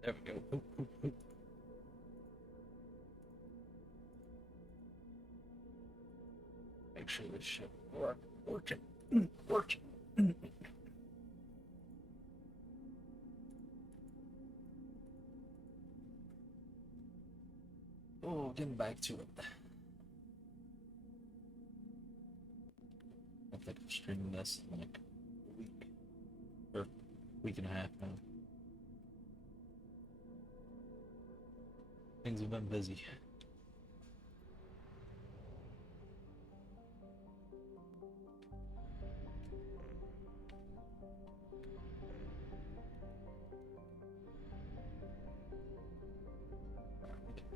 There we go. Oop, oop, oop. Make sure this shit working. Working. Oh, getting back to it. I think I'm streaming this in like a week or week and a half now. Things have been busy.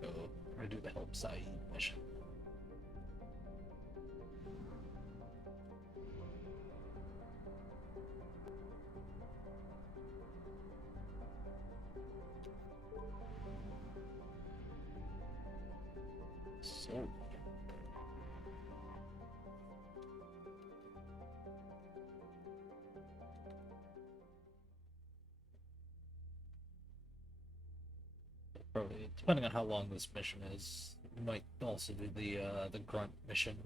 Go. We're gonna do the help Zaheed mission. So probably depending on how long this mission is, we might also do the grunt mission.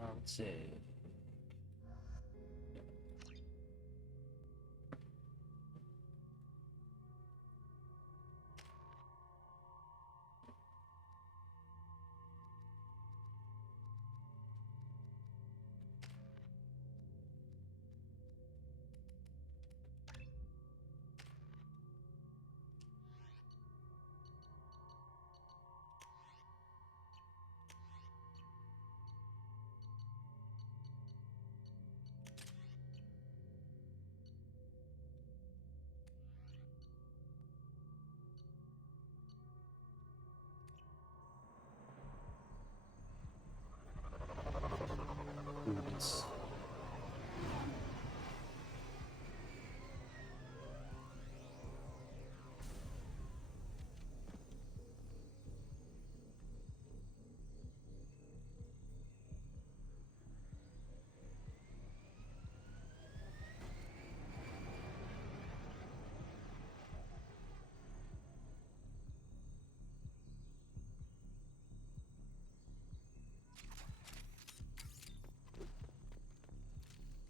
Let's see. Oops.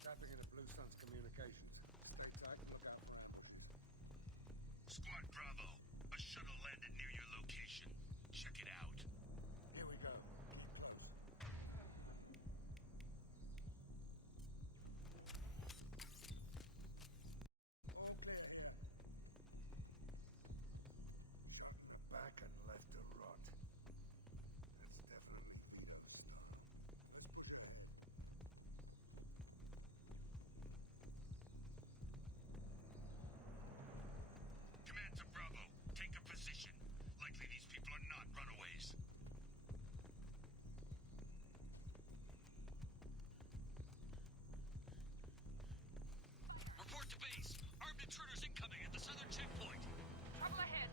Traffic in the Blue Suns communications. Take time to look out. Squad Bravo, a shuttle landed near your location. Check it out. Here we go. Keep close. All clear. Shot in the back and left to rot. That's definitely Vito's style. Command to Bravo, take a position. Likely these people are not runaways. Report to base. Armed intruders incoming at the southern checkpoint. Trouble ahead.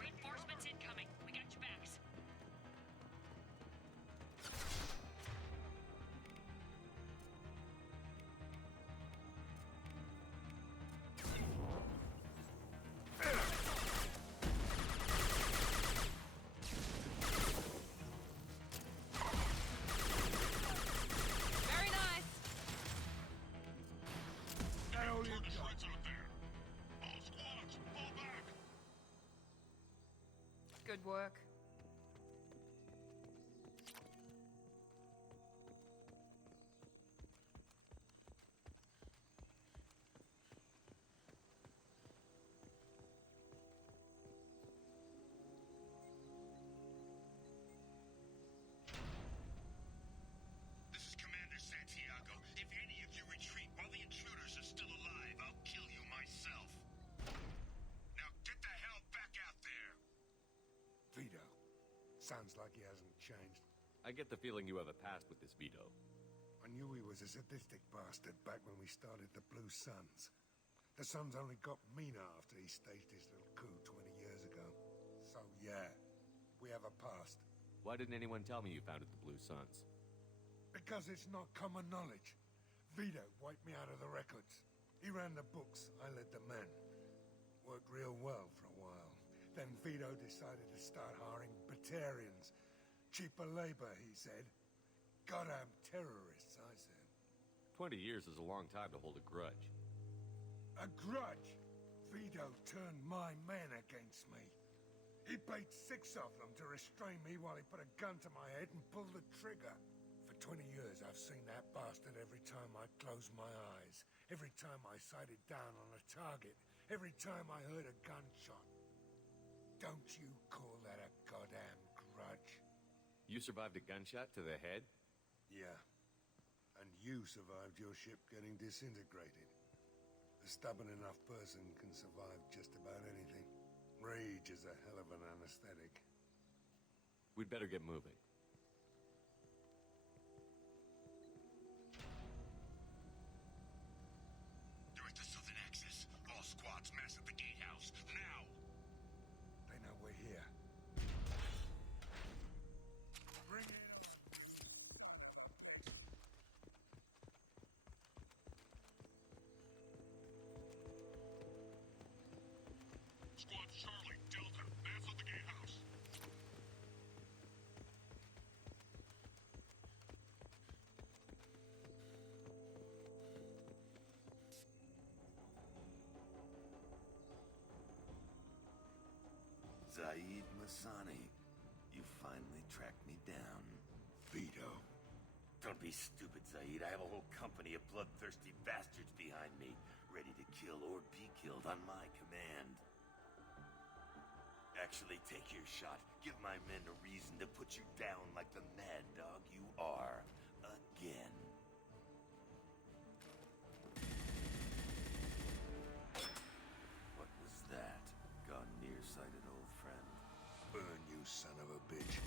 Reinforcements incoming. We got your backs. Very nice. Hell, you Tortoise got. runs out there. All squads, fall back. Good work. Sounds like he hasn't changed. I get the feeling you have a past with this Vito. I knew he was a sadistic bastard back when we started the Blue Suns. The Suns only got meaner after he staged his little coup 20 years ago. So yeah, we have a past. Why didn't anyone tell me you founded the Blue Suns? Because it's not common knowledge. Vito wiped me out of the records. He ran the books, I led the men. Worked real well for a while. Then Vito decided to start hiring Batarians. Cheaper labor, he said. Goddamn terrorists, I said. 20 years is a long time to hold a grudge. A grudge? Vito turned my men against me. He paid 6 of them to restrain me while he put a gun to my head and pulled the trigger. For 20 years, I've seen that bastard every time I closed my eyes. Every time I sighted down on a target. Every time I heard a gunshot. Don't you call that a goddamn grudge? You survived a gunshot to the head? Yeah. And you survived your ship getting disintegrated. A stubborn enough person can survive just about anything. Rage is a hell of an anesthetic. We'd better get moving. Direct to Southern Axis. All squads mass at the gatehouse. Now! They know we're here. Bring it on! Squad Charlie, Delta, mass at the gatehouse. Zaheed Masani, you finally tracked me down. Vito. Don't be stupid, Zaheed. I have a whole company of bloodthirsty bastards behind me, ready to kill or be killed on my command. Actually, take your shot. Give my men a reason to put you down like the mad dog you are. Again. What was that? Gone nearsighted, old friend. Burn, you son of a bitch.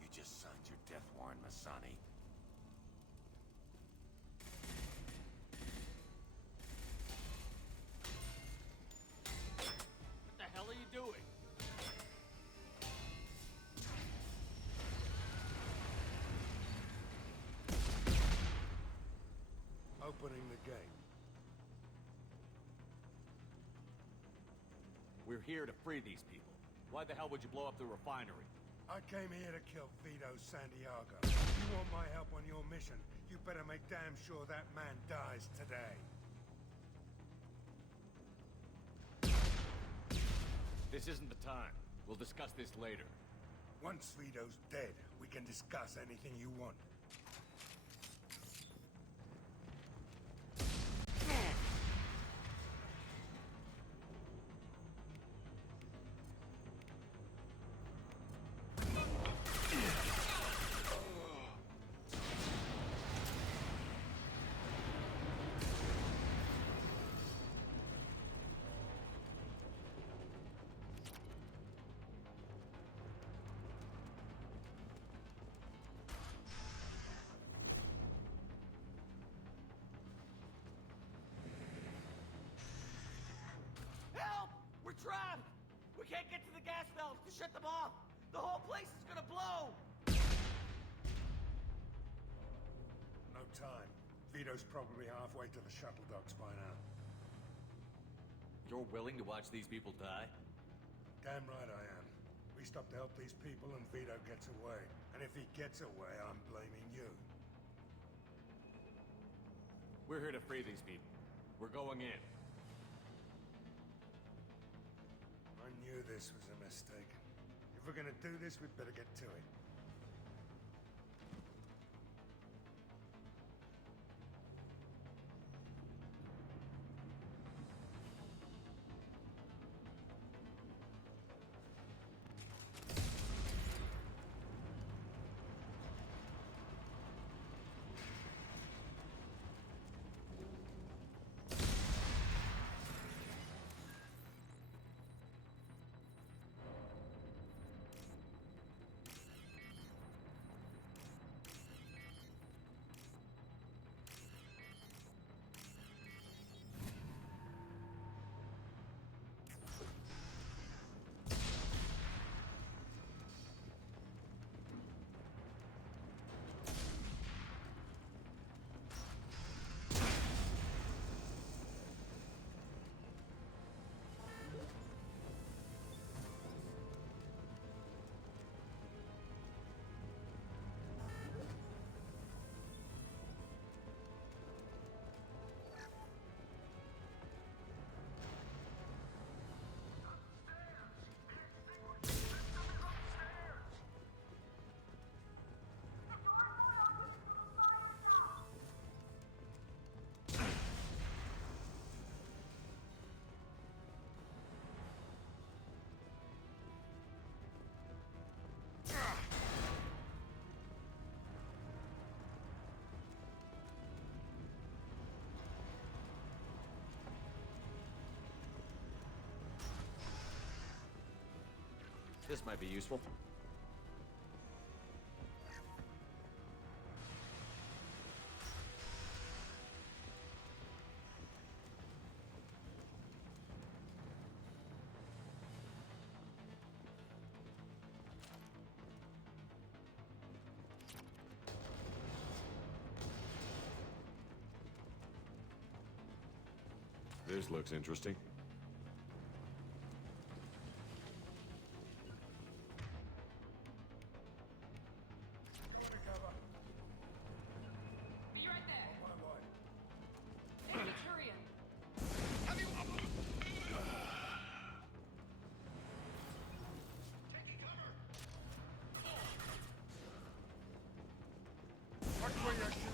You just signed your death warrant, Masani. What the hell are you doing? Opening the gate. We're here to free these people. Why the hell would you blow up the refinery? I came here to kill Vito Santiago. You want my help on your mission, you better make damn sure that man dies today. This isn't the time. We'll discuss this later. Once Vito's dead, we can discuss anything you want. Help! We're trapped! We can't get to the gas valves to shut them off! The whole place is gonna blow! No time. Vito's probably halfway to the shuttle docks by now. You're willing to watch these people die? Damn right I am. We stop to help these people and Vito gets away. And if he gets away, I'm blaming you. We're here to free these people. We're going in. I knew this was a mistake. If we're gonna do this, we'd better get to it. This might be useful. This looks interesting. Be right there. My way. Enemy Turian. Watch where you're shooting.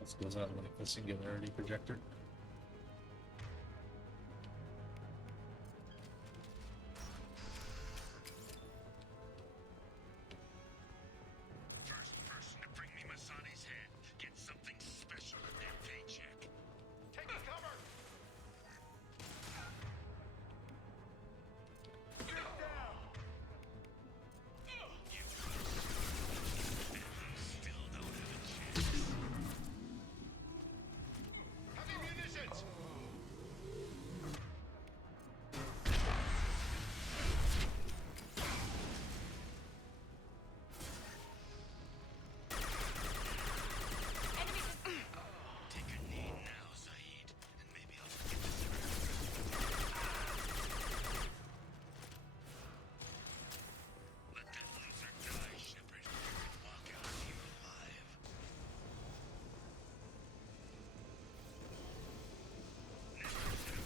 This goes on like the singularity projector. First person to bring me Masani's head gets something special in their paycheck. Taking cover! Still don't have a chance. Heavy munitions! Take a knee now, Zaheed, and maybe I'll forget this Let that loser die, Shepard, and walk out of here alive. Here it comes.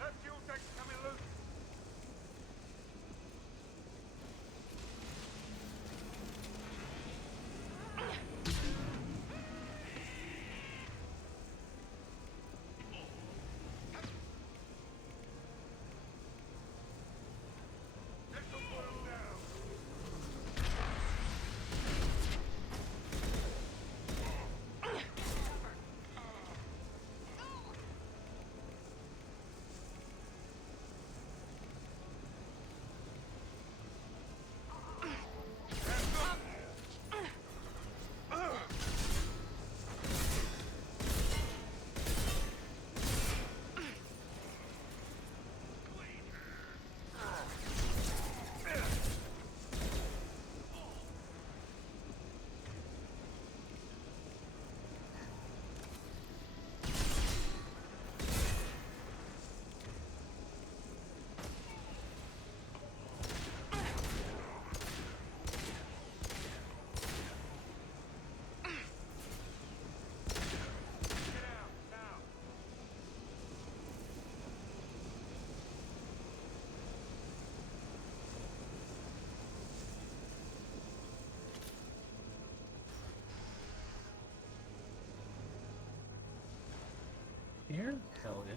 That fuel tank's coming loose. This'll put 'em down. Get out, now. Here? Hell yeah.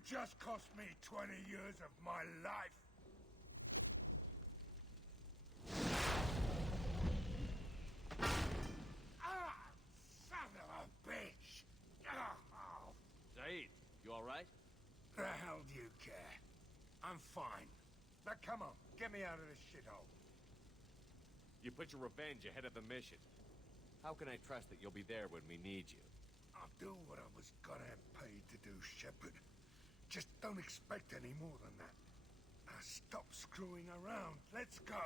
You just cost me 20 years of my life. Ah, son of a bitch! Oh, Zaheed, you alright? the hell do you care? I'm fine. Now come on, get me out of this shithole. You put your revenge ahead of the mission. How can I trust that you'll be there when we need you? I'll do what I was gonna have paid to do, Shepard. Just don't expect any more than that. Now stop screwing around. Let's go.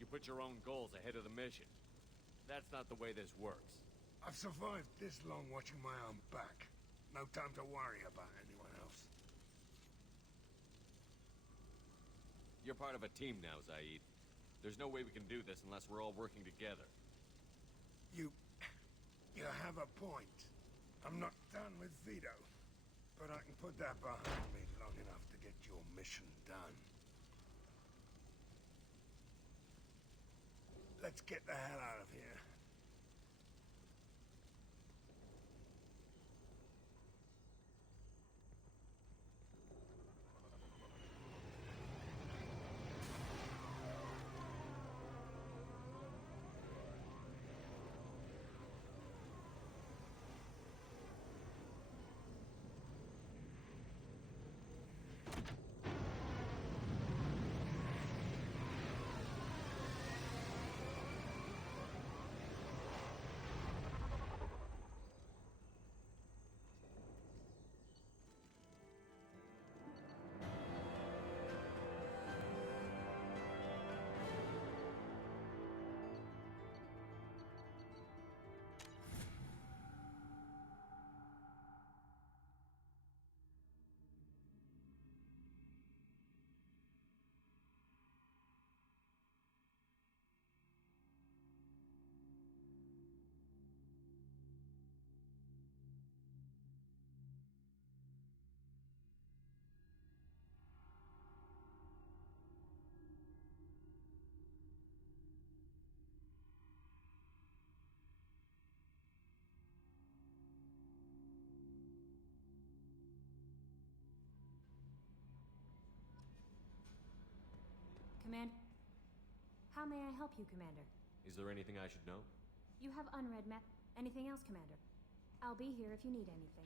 You put your own goals ahead of the mission. That's not the way this works. I've survived this long watching my own back. No time to worry about anyone else. You're part of a team now, Zaheed. There's no way we can do this unless we're all working together. You have a point. I'm not done with Vito, but I can put that behind me long enough to get your mission done. Let's get the hell out of here. Commander? How may I help you, Commander? Is there anything I should know? You have unread map. Anything else, Commander? I'll be here if you need anything.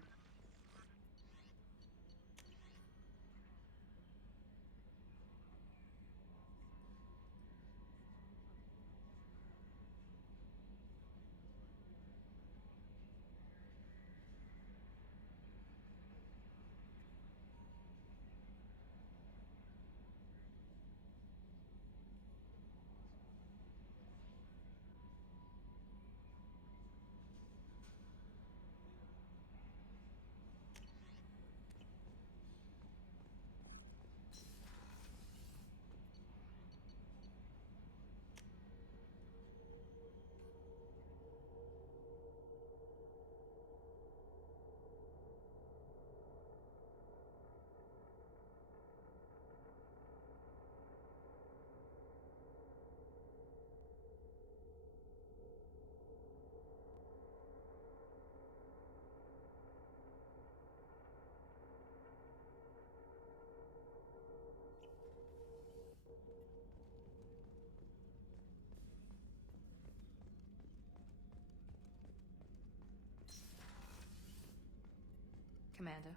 Commander,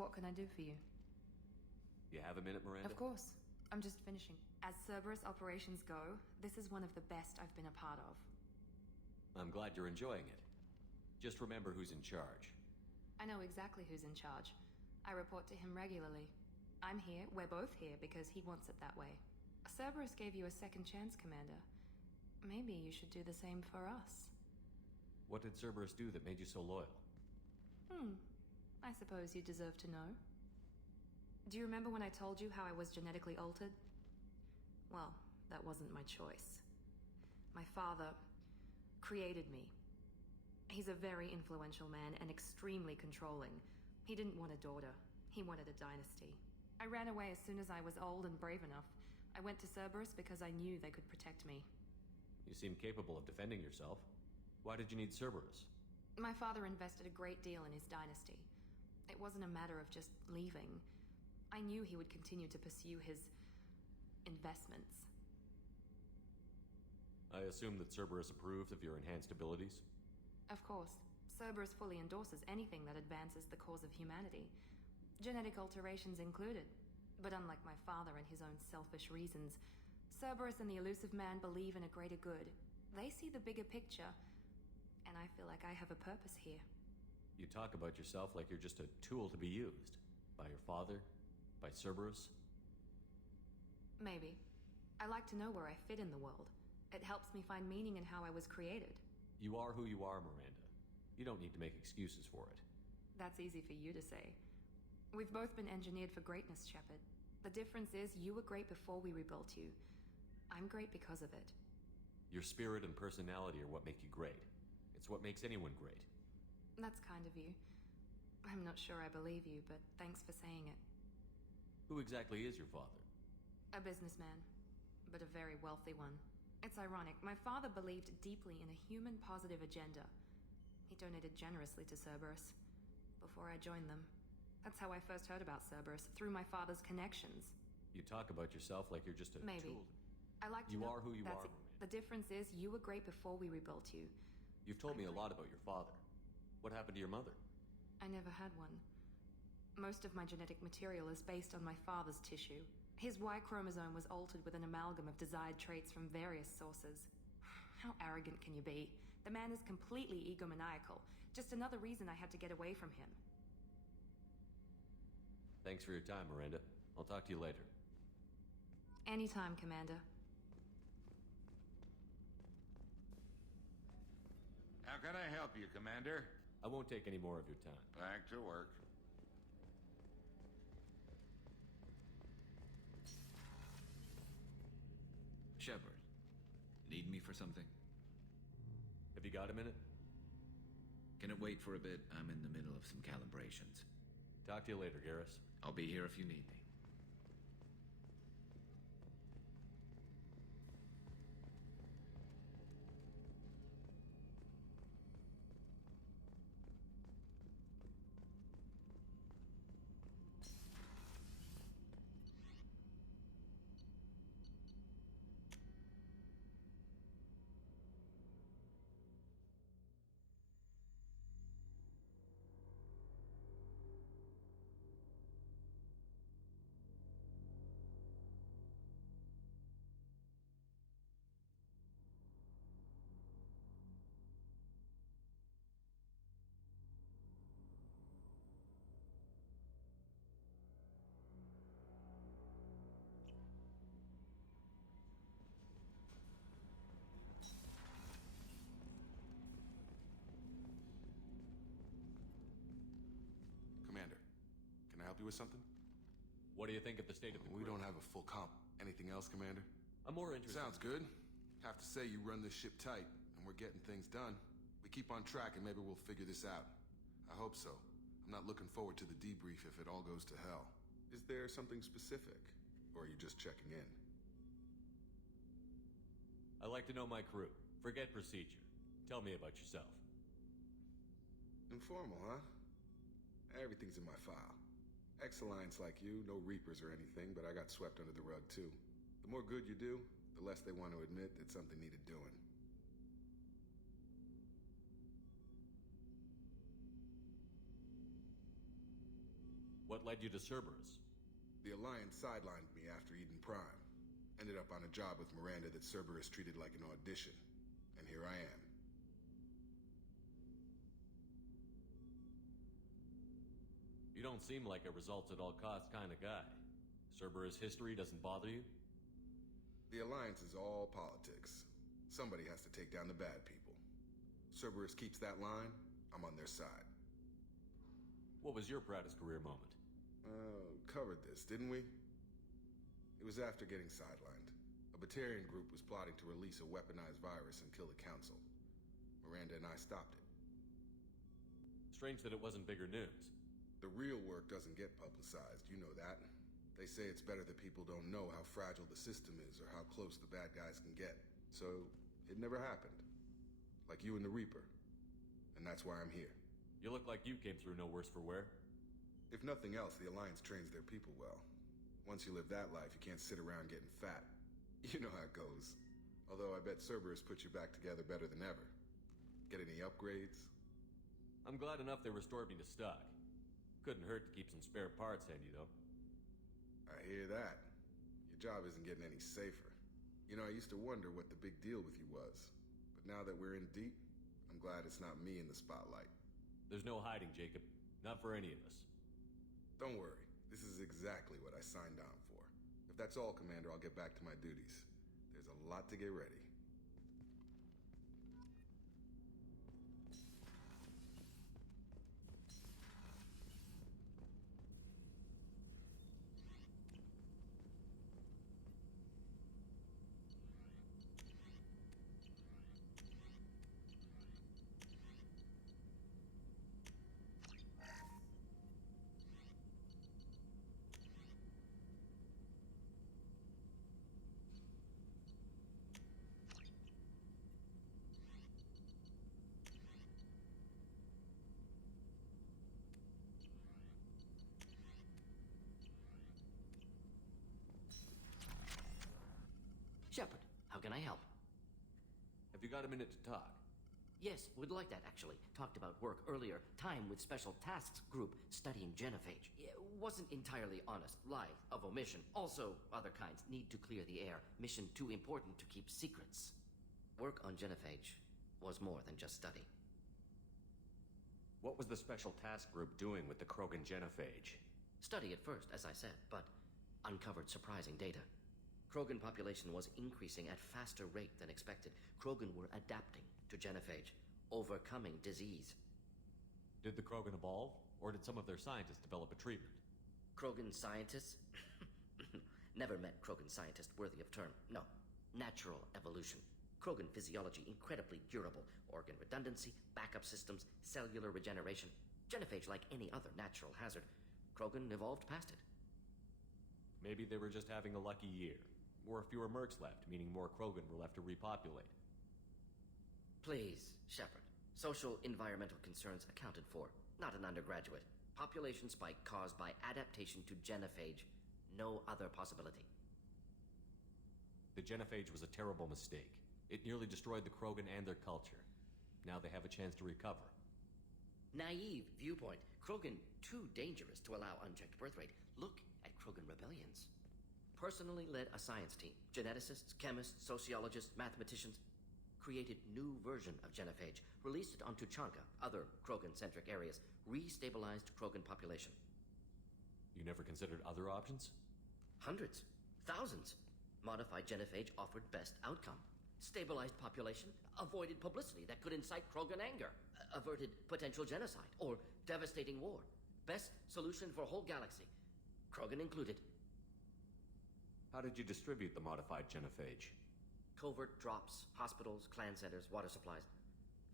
what can I do for you? You have a minute, Miranda? Of course. I'm just finishing. As Cerberus operations go, this is one of the best I've been a part of. I'm glad you're enjoying it. Just remember who's in charge. I know exactly who's in charge. I report to him regularly. I'm here, we're both here, because he wants it that way. Cerberus gave you a second chance, Commander. Maybe you should do the same for us. What did Cerberus do that made you so loyal? I suppose you deserve to know. Do you remember when I told you how I was genetically altered? Well, that wasn't my choice. My father created me. He's a very influential man and extremely controlling. He didn't want a daughter. He wanted a dynasty. I ran away as soon as I was old and brave enough. I went to Cerberus because I knew they could protect me. You seem capable of defending yourself. Why did you need Cerberus? My father invested a great deal in his dynasty. It wasn't a matter of just leaving. I knew he would continue to pursue his investments. I assume that Cerberus approved of your enhanced abilities? Of course, Cerberus fully endorses anything that advances the cause of humanity, genetic alterations included. But unlike my father and his own selfish reasons, Cerberus and the Elusive Man believe in a greater good. They see the bigger picture, and I feel like I have a purpose here. You talk about yourself like you're just a tool to be used. By your father? By Cerberus? Maybe. I like to know where I fit in the world. It helps me find meaning in how I was created. You are who you are, Miranda. You don't need to make excuses for it. That's easy for you to say. We've both been engineered for greatness, Shepard. The difference is you were great before we rebuilt you. I'm great because of it. Your spirit and personality are what make you great. It's what makes anyone great. That's kind of you. I'm not sure I believe you, but thanks for saying it. Who exactly is your father? A businessman, but a very wealthy one. It's ironic. My father believed deeply in a human-positive agenda. He donated generously to Cerberus before I joined them. That's how I first heard about Cerberus, through my father's connections. You talk about yourself like you're just a Maybe. tool. I like to You know are who you that's are, it. Miranda. The difference is you were great before we rebuilt you. You've told me a lot about your father. What happened to your mother? I never had one. Most of my genetic material is based on my father's tissue. His Y chromosome was altered with an amalgam of desired traits from various sources. How arrogant can you be? The man is completely egomaniacal. Just another reason I had to get away from him. Thanks for your time, Miranda. I'll talk to you later. Anytime, Commander. How can I help you, Commander? I won't take any more of your time. Back to work. Shepard, need me for something? Have you got a minute? Can it wait for a bit? I'm in the middle of some calibrations. Talk to you later, Garrus. I'll be here if you need me. Commander, can I help you with something? What do you think of the state of the We crew? don't have a full comp. Anything else, Commander? I'm more interested. Sounds good. Have to say you run this ship tight, and we're getting things done. We keep on track, and maybe we'll figure this out. I hope so. I'm not looking forward to the debrief if it all goes to hell. Is there something specific, or are you just checking in? I like to know my crew. Forget procedure. Tell me about yourself. Informal, huh? Everything's in my file. Ex-Alliance like you, no Reapers or anything, but I got swept under the rug too. The more good you do, the less they want to admit that something needed doing. What led you to Cerberus? The Alliance sidelined me after Eden Prime. Ended up on a job with Miranda that Cerberus treated like an audition. And here I am. You don't seem like a results-at-all-costs kind of guy. Cerberus history doesn't bother you? The Alliance is all politics. Somebody has to take down the bad people. Cerberus keeps that line, I'm on their side. What was your proudest career moment? Covered this, didn't we? It was after getting sidelined. A Batarian group was plotting to release a weaponized virus and kill the Council. Miranda and I stopped it. Strange that it wasn't bigger news. The real work doesn't get publicized, you know that. They say it's better that people don't know how fragile the system is or how close the bad guys can get. So, it never happened. Like you and the Reaper. And that's why I'm here. You look like you came through no worse for wear. If nothing else, the Alliance trains their people well. Once you live that life, you can't sit around getting fat. You know how it goes. Although I bet Cerberus put you back together better than ever. Get any upgrades? I'm glad enough they restored me to stock. Couldn't hurt to keep some spare parts handy, though. I hear that. Your job isn't getting any safer. You know, I used to wonder what the big deal with you was. But now that we're in deep, I'm glad it's not me in the spotlight. There's no hiding, Jacob. Not for any of us. Don't worry. This is exactly what I signed on for. If that's all, Commander, I'll get back to my duties. There's a lot to get ready. Shepard, how can I help? Have you got a minute to talk? Yes, would like that, actually. Talked about work earlier. Time with Special Tasks Group studying genophage. Wasn't entirely honest. Lie of omission. Also, other kinds. Need to clear the air. Mission too important to keep secrets. Work on genophage was more than just study. What was the Special Task Group doing with the Krogan genophage? Study at first, as I said, but uncovered surprising data. Krogan population was increasing at faster rate than expected. Krogan were adapting to genophage, overcoming disease. Did the Krogan evolve, or did some of their scientists develop a treatment? Krogan scientists? Never met Krogan scientist worthy of term. No. Natural evolution. Krogan physiology incredibly durable. Organ redundancy, backup systems, cellular regeneration. Genophage like any other natural hazard. Krogan evolved past it. Maybe they were just having a lucky year. Or fewer mercs left, meaning more Krogan were left to repopulate. Please, Shepard. Social environmental concerns accounted for. Not an undergraduate. Population spike caused by adaptation to genophage. No other possibility. The genophage was a terrible mistake. It nearly destroyed the Krogan and their culture. Now they have a chance to recover. Naive viewpoint. Krogan too dangerous to allow unchecked birth rate. Look at Krogan rebellions. Personally led a science team. Geneticists, chemists, sociologists, mathematicians. Created new version of genophage. Released it on Tuchanka, other Krogan-centric areas. Restabilized Krogan population. You never considered other options? Hundreds. Thousands. Modified genophage offered best outcome. Stabilized population. Avoided publicity that could incite Krogan anger. Averted potential genocide or devastating war. Best solution for whole galaxy. Krogan included. How did you distribute the modified genophage? Covert drops, hospitals, clan centers, water supplies.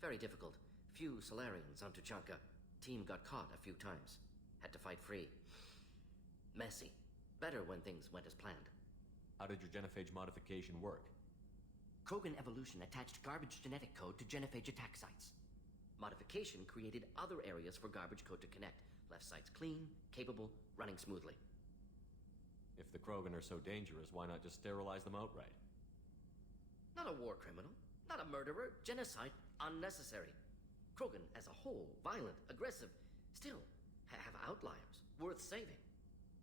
Very difficult. Few Solarians on Tuchanka. Team got caught a few times. Had to fight free. Messy. Better when things went as planned. How did your genophage modification work? Krogan evolution attached garbage genetic code to genophage attack sites. Modification created other areas for garbage code to connect. Left sites clean, capable, running smoothly. If the Krogan are so dangerous, why not just sterilize them outright? Not a war criminal, not a murderer, genocide, unnecessary. Krogan as a whole, violent, aggressive, still have outliers, worth saving.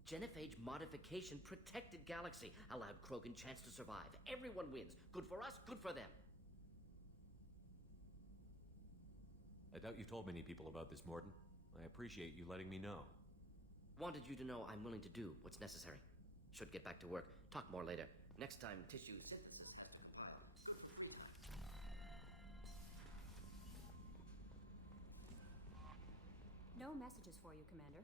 Genophage modification protected galaxy, allowed Krogan chance to survive. Everyone wins. Good for us, good for them. I doubt you've told many people about this, Morton. I appreciate you letting me know. Wanted you to know I'm willing to do what's necessary. Should get back to work. Talk more later. Next time, tissue synthesis has to compile. Good for treatment. No messages for you, Commander.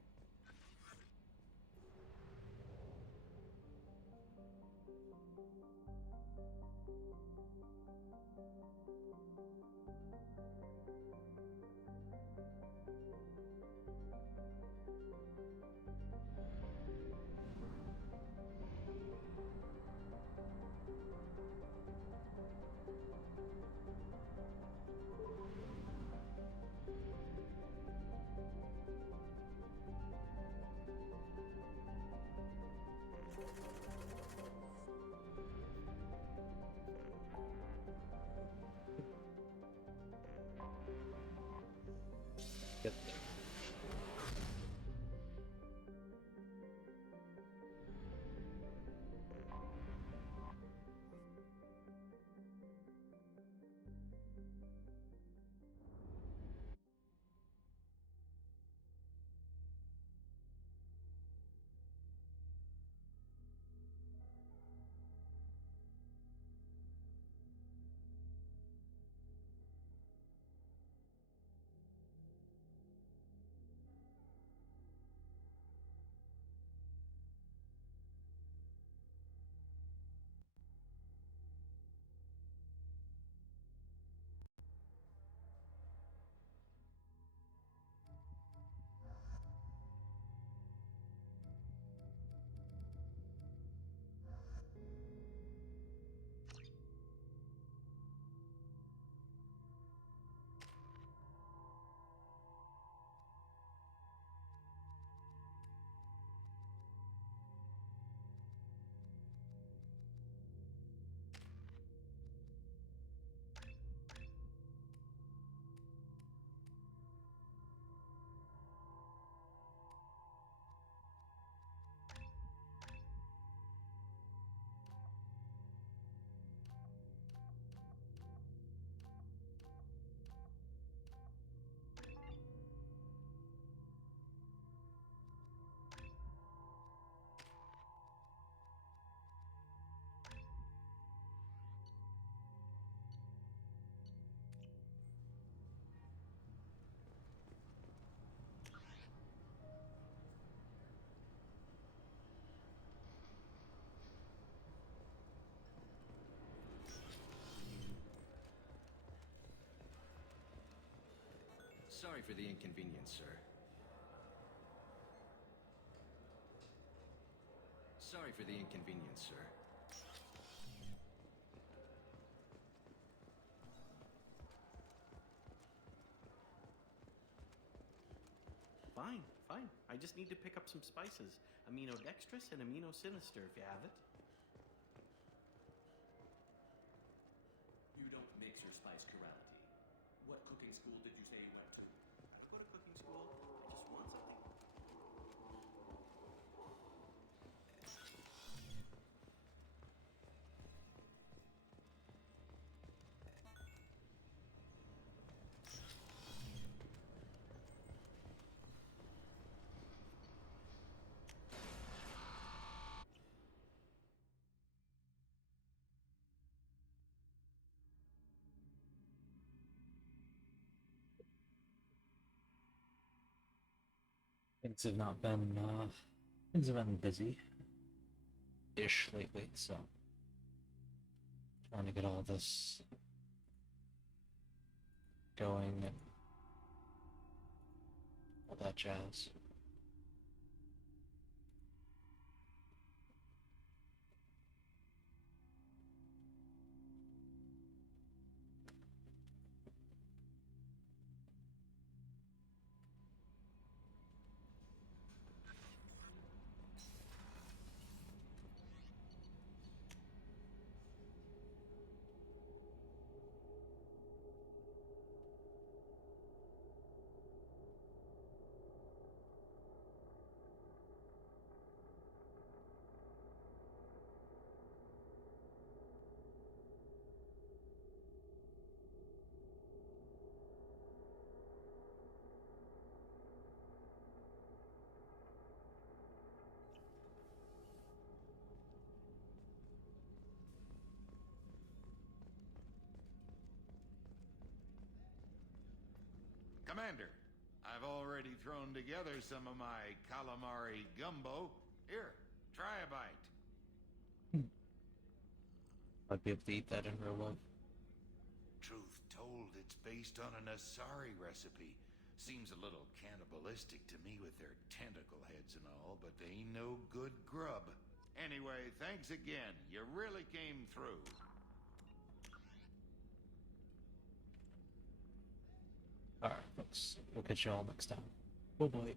Sorry for the inconvenience, sir. Sorry for the inconvenience, sir. Fine, fine. I just need to pick up some spices. Aminodextrous and aminosinister, if you have it. You don't mix or spice chirality. What cooking school did you say you went to? I don't go to cooking school. I just want something. Things have not been, things have been busy-ish lately, so trying to get all this going and all that jazz. Commander, I've already thrown together some of my calamari gumbo. Here, try a bite. I'd be able to eat that in real life. Truth told, it's based on an Asari recipe. Seems a little cannibalistic to me with their tentacle heads and all, but they ain't no good grub. Anyway, thanks again. You really came through. Alright, folks. We'll catch you all next time. Bye-bye.